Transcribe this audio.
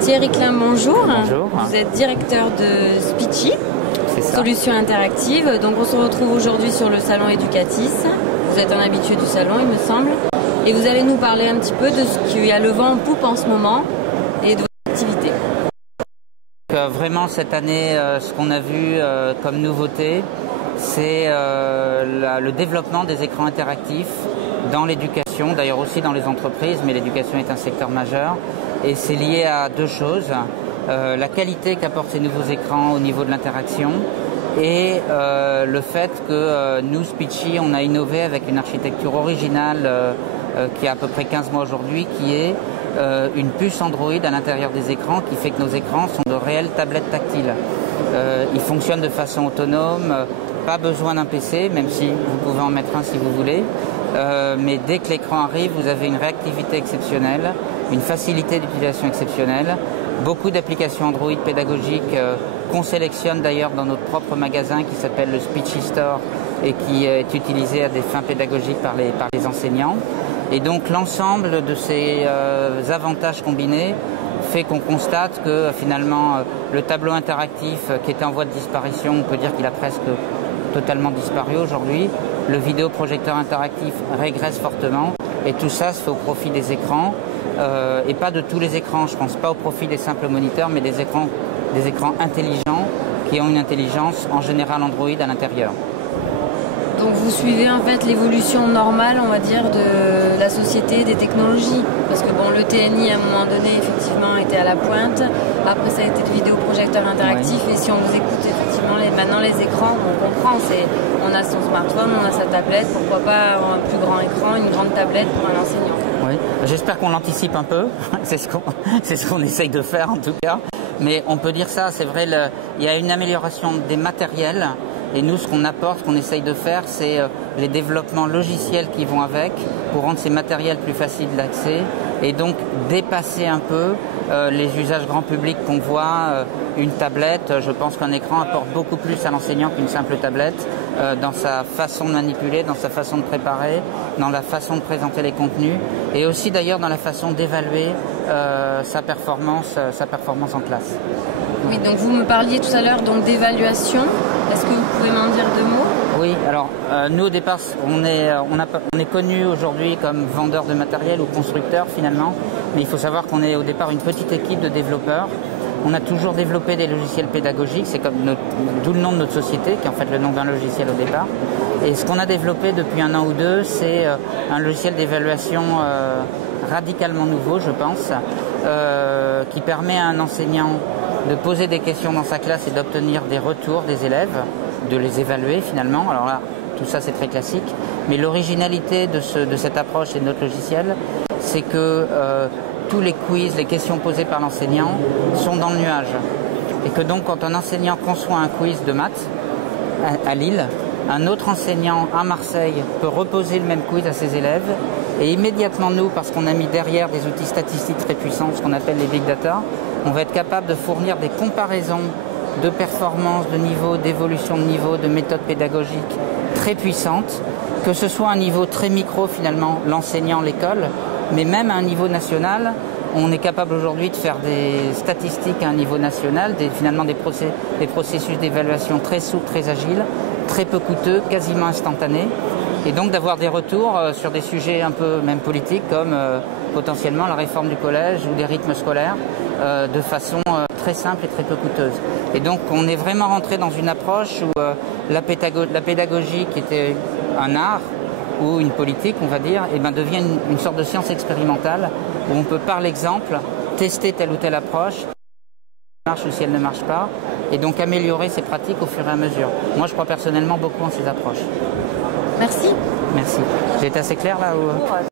Thierry Klein, bonjour. Bonjour. Vous êtes directeur de Speechy, solution interactive. Donc on se retrouve aujourd'hui sur le salon Educatis. Vous êtes un habitué du salon, il me semble. Et vous allez nous parler un petit peu de ce qu'il y a le vent en poupe en ce moment et de votre activité. Vraiment cette année, ce qu'on a vu comme nouveauté, c'est le développement des écrans interactifs dans l'éducation, d'ailleurs aussi dans les entreprises, mais l'éducation est un secteur majeur. Et c'est lié à deux choses, la qualité qu'apportent ces nouveaux écrans au niveau de l'interaction et le fait que nous, Speechy, on a innové avec une architecture originale qui a à peu près 15 mois aujourd'hui, qui est une puce Android à l'intérieur des écrans qui fait que nos écrans sont de réelles tablettes tactiles. Ils fonctionnent de façon autonome, pas besoin d'un PC, même si vous pouvez en mettre un si vous voulez. Mais dès que l'écran arrive, vous avez une réactivité exceptionnelle, une facilité d'utilisation exceptionnelle, beaucoup d'applications Android pédagogiques qu'on sélectionne d'ailleurs dans notre propre magasin qui s'appelle le Speechy Store et qui est utilisé à des fins pédagogiques par les enseignants. Et donc l'ensemble de ces avantages combinés fait qu'on constate que finalement le tableau interactif qui était en voie de disparition, on peut dire qu'il a presque totalement disparu aujourd'hui. Le vidéoprojecteur interactif régresse fortement et tout ça se fait au profit des écrans et pas de tous les écrans. Je ne pense pas au profit des simples moniteurs, mais des écrans intelligents qui ont une intelligence en général Android à l'intérieur. Donc vous suivez en fait l'évolution normale, on va dire, de la société, des technologies. Parce que bon, le TNI à un moment donné effectivement était à la pointe. Après ça a été le vidéoprojecteur interactif. Oui. Et si on vous écoute effectivement, maintenant les écrans, on comprend. On a son smartphone, on a sa tablette. Pourquoi pas avoir un plus grand écran, une grande tablette pour un enseignant. Oui. J'espère qu'on l'anticipe un peu. C'est ce qu'on essaye de faire en tout cas. Mais on peut dire ça, c'est vrai, il y a une amélioration des matériels. Et nous, ce qu'on apporte, ce qu'on essaye de faire, c'est les développements logiciels qui vont avec pour rendre ces matériels plus faciles d'accès et donc dépasser un peu les usages grand public qu'on voit. Une tablette, je pense qu'un écran apporte beaucoup plus à l'enseignant qu'une simple tablette dans sa façon de manipuler, dans sa façon de préparer, dans la façon de présenter les contenus et aussi d'ailleurs dans la façon d'évaluer sa performance en classe. Oui, donc vous me parliez tout à l'heure d'évaluation. Est-ce que vous pouvez m'en dire deux mots? Oui, alors nous au départ, on est connu aujourd'hui comme vendeur de matériel ou constructeur finalement, mais il faut savoir qu'on est au départ une petite équipe de développeurs. On a toujours développé des logiciels pédagogiques, c'est d'où le nom de notre société, qui est en fait le nom d'un logiciel au départ. Et ce qu'on a développé depuis un an ou deux, c'est un logiciel d'évaluation radicalement nouveau, je pense, qui permet à un enseignant de poser des questions dans sa classe et d'obtenir des retours des élèves, de les évaluer finalement. Alors là, tout ça c'est très classique, mais l'originalité de cette approche et de notre logiciel, c'est que tous les quiz, les questions posées par l'enseignant sont dans le nuage. Et que donc quand un enseignant conçoit un quiz de maths à Lille, un autre enseignant à Marseille peut reposer le même quiz à ses élèves et immédiatement nous, parce qu'on a mis derrière des outils statistiques très puissants, ce qu'on appelle les big data, on va être capable de fournir des comparaisons de performance, de niveau, d'évolution de niveau, de méthodes pédagogiques très puissantes, que ce soit à un niveau très micro finalement, l'enseignant, l'école, mais même à un niveau national, on est capable aujourd'hui de faire des statistiques à un niveau national, finalement des processus d'évaluation très souples, très agiles, très peu coûteux, quasiment instantanés, et donc d'avoir des retours sur des sujets un peu même politiques comme potentiellement la réforme du collège ou des rythmes scolaires de façon très simple et très peu coûteuse. Et donc on est vraiment rentré dans une approche où la pédagogie qui était un art ou une politique, on va dire, devient une sorte de science expérimentale où on peut par l'exemple tester telle ou telle approche, si elle marche ou si elle ne marche pas, et donc améliorer ses pratiques au fur et à mesure. Moi je crois personnellement beaucoup en ces approches. Merci. Merci. J'ai été assez clair là ou...